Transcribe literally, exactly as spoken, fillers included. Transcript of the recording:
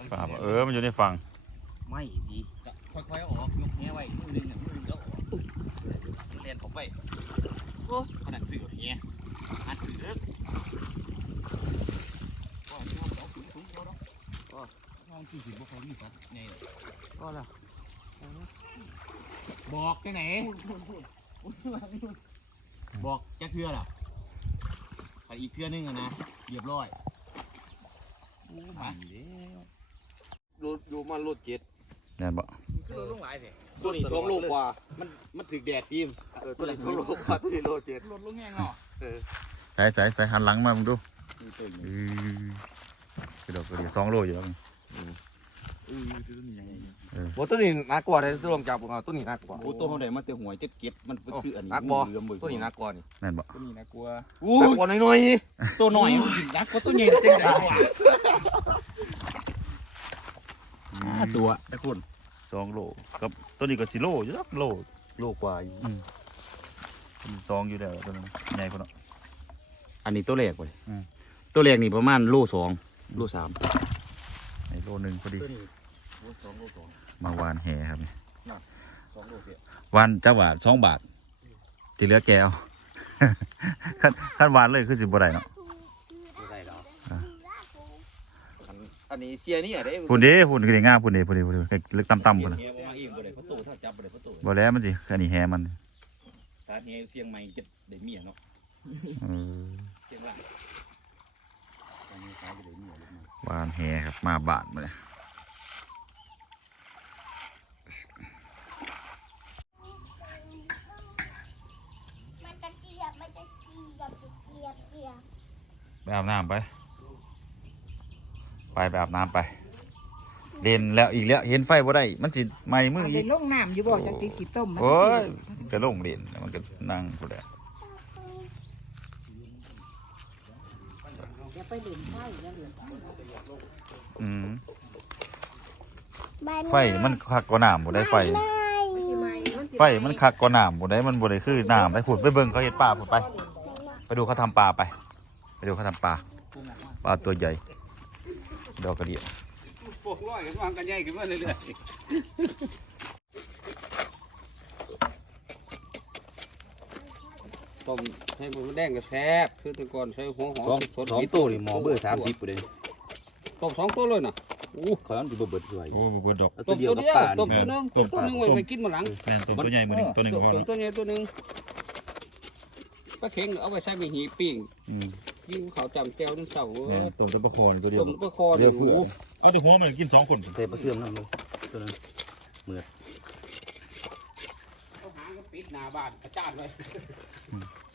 ปลาเออมันอยู่ในฝั่งไม่ดีค่อยๆออกยกแง่ไว้มือหนึ่งเนี่ยมือหนึ่งก็ออกเรียนผมไปโอ้ขนาดสื่อเงี้ยอ่านสื่อเลิกก็ที่เขาเอาถึงถุงเขาเนาะก็ห้องที่สิบพวกเขามีสัตว์ไงก็ล่ะบอกแค่ไหนบอกแค่เทือล่ะไปอีกเทือนึงอะนะเรียบร้อยโอ้มารถอยู่มันรถเจ็ดแน่นบ่คือลงหลายสิตัวนี้สองโลกว่ามันมันถึกแดดทีมเออตัวนี้สองโลกว่าตัวนี้โลเจ็ดรถลงแง่งเนาะเออใส่ใส่ใส่หันหลังมามึงดูนี่ตัวเอนี้อคือดอกกระเดียสองโลอยู่แล้วนี่เออตัวนี้ยังไงโอ้ตัวนี้หนักกว่าเลยตัวลงจับของเราตัวนี้หนักกว่าโอ้ตัวเขาได้มาแต่หัวเจ็ดเก็ดมันคืออันนี้หนักบ่เหลือมตัวนี้หนักกว่านี่แน่นบ่ตัวนี้นะกลัวหนักกว่าน้อยตัวหน่อยมันสินักกว่าตัวใหญ่จังได๋วะตัวตะคุณสองโลกับตัวนี้ก็สิโลอยู่แล้วโลโลกว่าอยู่อืมสองอยู่แล้วตัวนั้นใหญ่กว่าเนาะอันนี้ตัวแรกเว้ยอืมตัวแรกนี่ประมาณโลสองโลสามในโลหนึ่งพอดีตัวนี้โลสองโลสองมาวานแห่ครับนี่สองโลเสียวานจักบาทสองบาทที่เหลือแกเอา ขั้นขั้นวานเลยคือสิบ่ได้เนาะไม่ได้หรออันนี้เสียนี่อะไรพุ่นเด้พุ่นคือได้ง่าพุ่นเด้พุ่นเด้พุ่นเด้เล็กต่ำๆพุ่นน่ะเฮียบ่มาเองบ่ได้เพราะโตถ้าจับบ่ได้เพราะโตบ่แล้วมันสิอันนี้แห่มันสาเฮียเสียงใหม่จะได้เมียเนาะเออเสียงล่างสาเฮียสายจะได้เมียลูกมาวานแห่ครับมาบาทมาเลยมันจะเจียบมันจะเจียบเจียบเจียบไปอาบน้ำไป ไปไปอาบน้ำไปเล่นแล้วอีกแล้วเห็นไฟบ่ได้มันสิไหม้มือเอาอีไปกลงน้ำอยู่บ่จังติกี่ต้มมันโอ้ยก็ลงเล่นแล้วมันก็นั่งพุ่นแหละอย่าไปเล่นไฟอย่าเล่นไฟอืมบ้านไฟมันคักกว่าน้ำบ่ได้ไฟไม่ไฟมันคักกว่าน้ำบ่ได้มันบ่ได้คือน้ำได้พุ่นไปเบิ่งเขาเฮ็ดปลาพุ่นไป ไปดูเขาทำปลาไป ไปดูเขาทำปลาปลาตัวใหญ่ดอกกระเดี่ยวพวกร้อยกันวางกันใหญ่ขึ้นมาเรื่อยต้มใช้บุญแดงกับแซ่บคือแต่ก่อนใช้หัวหอสองมสองตัวนี่หมอเบอร์สามสิบปุ๊เลยต้มสองตัวเลยน่ะอู้ขยันอยู่เบิดด้วยโอ้บ่ดอกตัวเดียวกับป่าต้มนี่ตัวนึงต้มตัวนึงไว้ไปกินมาหลังแม่นตัวใหญ่มื้อนึงตัวนึงพอตัวนี้ตัวนึงปลาเข็งเอาไปใช้มีหีปิ้งอืมยิ่งเขาจำแก้วนึงเสาแม่นตัวตะปะคอนี่ตัวเดียวต้มก็คอเลยโอ้เอาแต่หัวมันกินสองคนเทปลาเสื่อมนั่นเลยตัวนั้นเขาหางก็ปิดหน้าบ้านกระจาดไว้